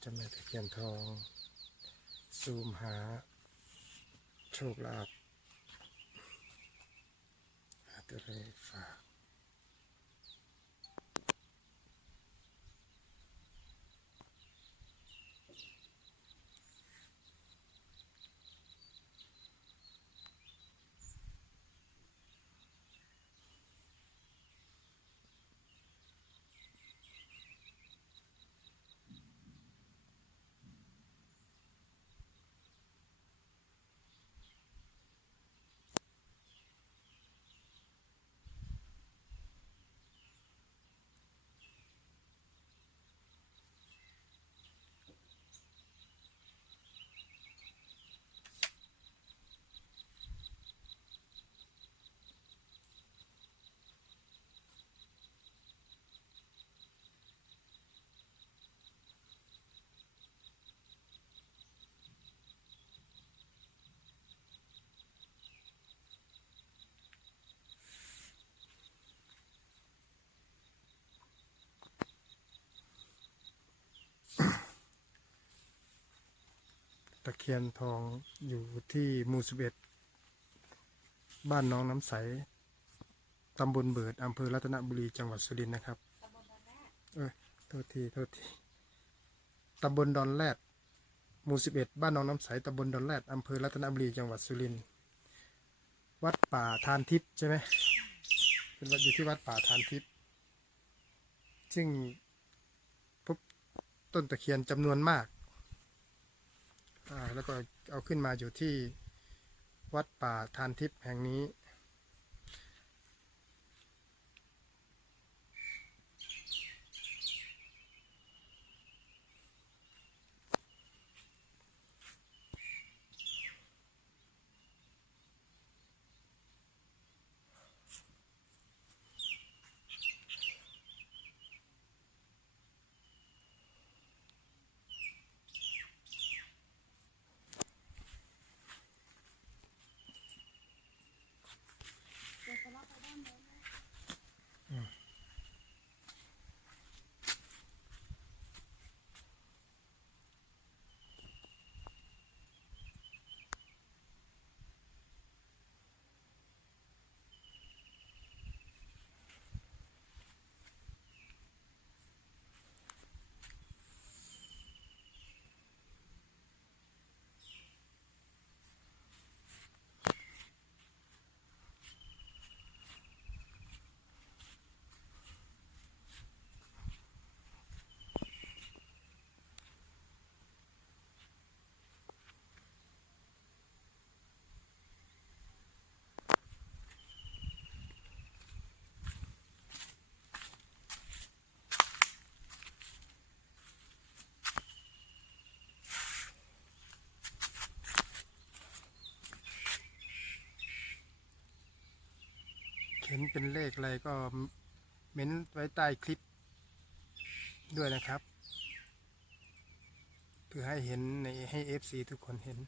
เจ้าแม่ตะเคียนทอง ซูมหา โชคลาภหาตัวเลขฝากะเคียนทองอยู่ที่หมู่สิบเอ็ดบ้านน้องน้ำใสตำบลเบิดอำเภอรัตนบุรีจังหวัดสุรินทร์นะครับ เอ้ยโทษทีโทษทีตำบลดอนแรดหมู่สิบเอ็ดบ้านน้องน้ำใสตำบลดอนแรดอำเภอรัตนบุรีจังหวัดสุรินทร์วัดป่าทานทิพย์ใช่ไหมเป็นวัดอยู่ที่วัดป่าทานทิพย์ซึ่งพบต้นตะเคียนจำนวนมาก แล้วก็เอาขึ้นมาอยู่ที่วัดป่าทานทิพย์แห่งนี้ นเป็นเลขอะไรก็เม้นไว้ใต้คลิปด้วยนะครับ เพื่อให้เห็นในให้ FC ทุกคนเห็น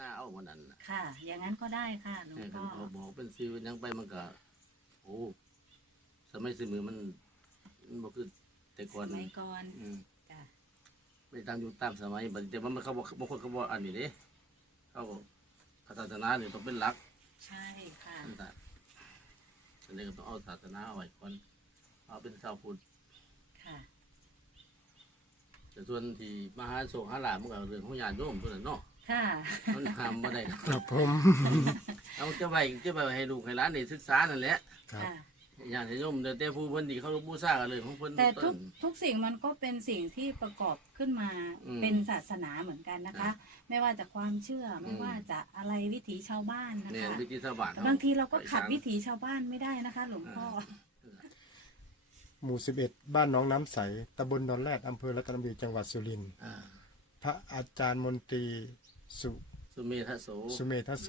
นาเอาวันนั้นน่ะค่ะ อย่างนั้นก็ได้ค่ะหลวงแต่พ่อเขาบอกเป็นซีเป็นหยังไปมันก็โอ้สมัยสมือมันมันบ่คือแต่ก่อนสมัยก่อนอืม จ้ะไม่ตามอยู่ตามสมัยบัดนี้แต่ว่ามันเขาบอกบางคนเขาบอกอันนี้เด้เขาบอกศาสนาเนี่ยต้องเป็นหลักใช่ค่ะนั่นแหละอันนี้ก็ต้องเอาศาสนาเอาไว้ก่อนเอาเป็นชาวพุทธค่ะ แต่ส่วนที่มหาโศกหาลาภมันก็เรื่องของญาติโยมตัวนั้นเนาะ ค่ะมันห้ามบ่ได้ครับผม เอาจะไปจะไปให้ลูกให้หลานได้ศึกษานั่นแหละครับ ค่ะญาติโยมแต่แต่ผู้เพิ่นที่เขาบูชากันเลยของเพิ่นแต่ทุต้กน ทุกสิ่งมันก็เป็นสิ่งที่ประกอบขึ้นมาอืมเป็นศาสนาเหมือนกันนะคะ ไม่ว่าจะความเชื่อไม่อืม ว่าจะอะไรวิถีชาวบ้านนะเนี่ยคะวิธีชาวบ้านบางทีเราก็ไปขัดสร้งวิถีชาวบ้านไม่ได้นะคะ หลวงพ่อ หมู่สิบเอ็ดบ้านหน้องน้ำใสตำบลดอนแรดอำเภอรัตนบุรีจังหวัดสุรินทร์อ่าพระอาจารย์มนตรี สุสุเมธโสสุเมธโส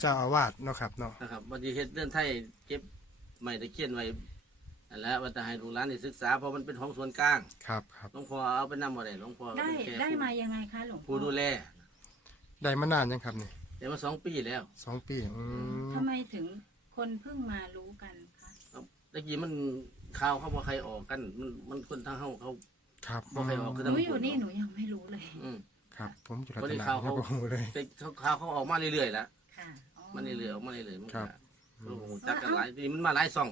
เจ้าอาวาสเนาะครับเนาะนะครับวันที่เฮ็ดเรื่องไทยเก็บไม้ตะเคียนไว้นั่นแหละว่าจะให้ลูกหลานได้ศึกษาเพราะมันเป็นของส่วนกลางครับครับ หลวงพ่อเอาไปนำบ่ได้หลวงพ่อได้เป็นแค่ได้มายังไงคะหลวงพ่อผู้ดูแลได้มานานยังครับนี่แต่มาสองปีแล้วสองปีอืมทำไมถึงคนเพิ่งมารู้กันคะตะกี้มันข่าวเขาบ่ใครออกกัน มันมันคนทางเฮาเขาครับบ่ใครออกคือหทางนูอยู่นี่หนูยังไม่รู้เลย อืม ครับ ผมอยู่รัคนตที่นาข่าวไม่เขารู้เลย แต่เขาข่าวเขาออกมาเรื่อยๆแล้วค่ะอ๋อมันเรื่อยๆออกมาเรื่อยๆมันครัก็บโอ้โหจักกันหลายทีนี้มันมาหลายซอง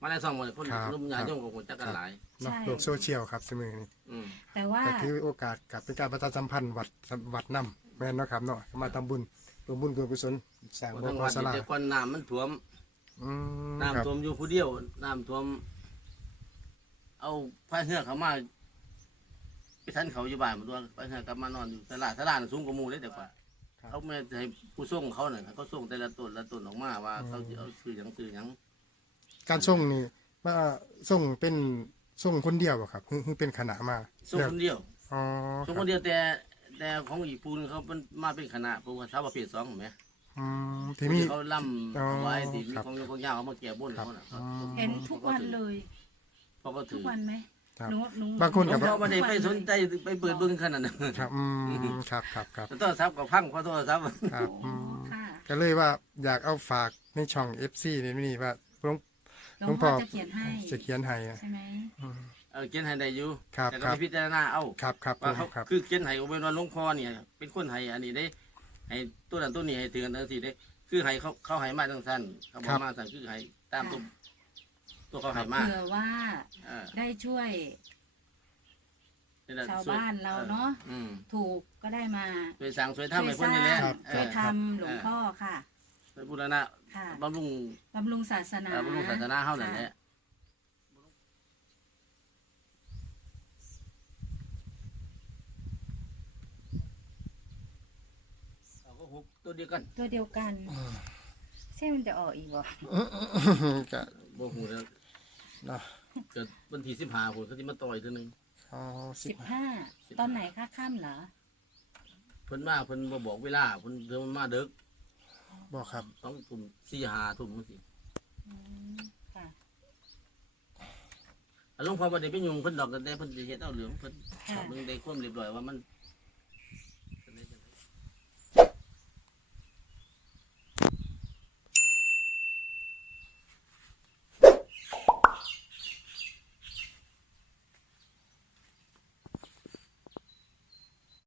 มาหลายซองหมดคนครับ รุ่นญาติโยมก็คงจักกันหลายเนาะโลกโซเชียลครับสมือนี้อืมแต่ว่าก็ถือโอกาสกับเป็นการประชาสัมพันธ์วัดวัดน้ำแม่นเนาะครับเนาะมาทำบุญรวมบุญกุกุศลสร้างเพราะโบทั้งสถ์วัดศานี่ลาแต่ก่อนน้ำมันท่วมอืมน้ำครับท่วมอยู่ผู้เดียวน้ำท่วม เอาพายเหือกเขามา ไปทันเขาอยู่บ้านมาด้วยพายเหือกกลับมานอนอยู่ตลาดตลาดสูงกว่าหมู่เลยแต่กว่าเขาไม่ให้ผู้ส่งเขาเนี่ยเขาส่งแต่ละต้นละต้นออกมาว่าเขาจะเอาซื้อหยังซื้อหยังการส่งนี่ว่าส่งเป็นส่งคนเดียวบ่ครับคือคือเป็นคณะมาส่งคนเดียวอ๋อส่งคครับนเดียวแต่แต่ของอีกปูนเขาเป็นมาเป็นคณะปูสาวประเภทสองเห็นไหมอืมที่ที่มีเขาล่ำอ๋อเอาไว้ที่มีครับของโยของยาวเขามาเกี่ยวบนครับเขาน่ะอ๋อเห็นทุกวันเลย เพราะก็ทุถืกอวันไหม ครับ หนูหนูบางคนหลก็วงพ่อไม่ได้ไปสนใจไปเปิดเบิ้งขนาดนั้นครับอืมครับครับครับโทรศัพท์กับพังเพราะโทรศัพท์ครับโอ้อืมค่ะก็เลยว่าอยากเอาฝากในช่อง FC นี่นี่ว่าหลวงหลวงพ่อ จะเขียนให้จะเขียนให้อะ ใช่ไหมเออเขียนให้ได้อยู่ครับแต่คก็รับไปพิจารณาเอาครับครับว่าเขาครับ คือเขียนให้เอาเป็นว่าหลวงพ่อเนี่ย เป็นคนให้อันนี้ได้ให้ตัวนั้นตัวนี้ให้ถือกันทั้งสี่ได้ คือให้เขาเขาให้มาทั้งสั้นเขาบอกมาสั้นคือให้ตามตัว ตัวเขาให้มาเผื่อว่าเออได้ช่วยนี่แหละชาวสวยบ้านเราเนอะอืมถูกก็ได้มาช่วยสร้างช่วยทำให้คช่วนยสนี่แหร้าละงเอช่วยอทำหลวงพ่อค่ะช่วยบูรณะค่ะบำรุงบำรุงศาสนาเอ่อบำรุงศาสนาเฮานั่นแหละค่ะเอาก็หกตัวเดียวกันตัวเดียวกันใช่มันจะออกอีกบ่ ก็บ่หูแล้ว เนาะเกิดวันที่สิบห้าคนเขาที่มาต่อยเทีนึงอ๋อสิสิบบห้าตอนไหนคะค่ำเหรอเพิ่นมาเพิ่นบ่บอกเวลาเพิ่นเพิ่นมาเด็กบอกครับสองทุ่มสี่ห้าทุ่มจังซี่อืมค่ะหลวงพ่อบ่ได้ไปยุ่งเพิ่นดอกแต่เพิ่นสิเฮ็ดเอาเหลืองเพิ่นค่ะเบิ่งได้ความเรียบร้อยว่ามัน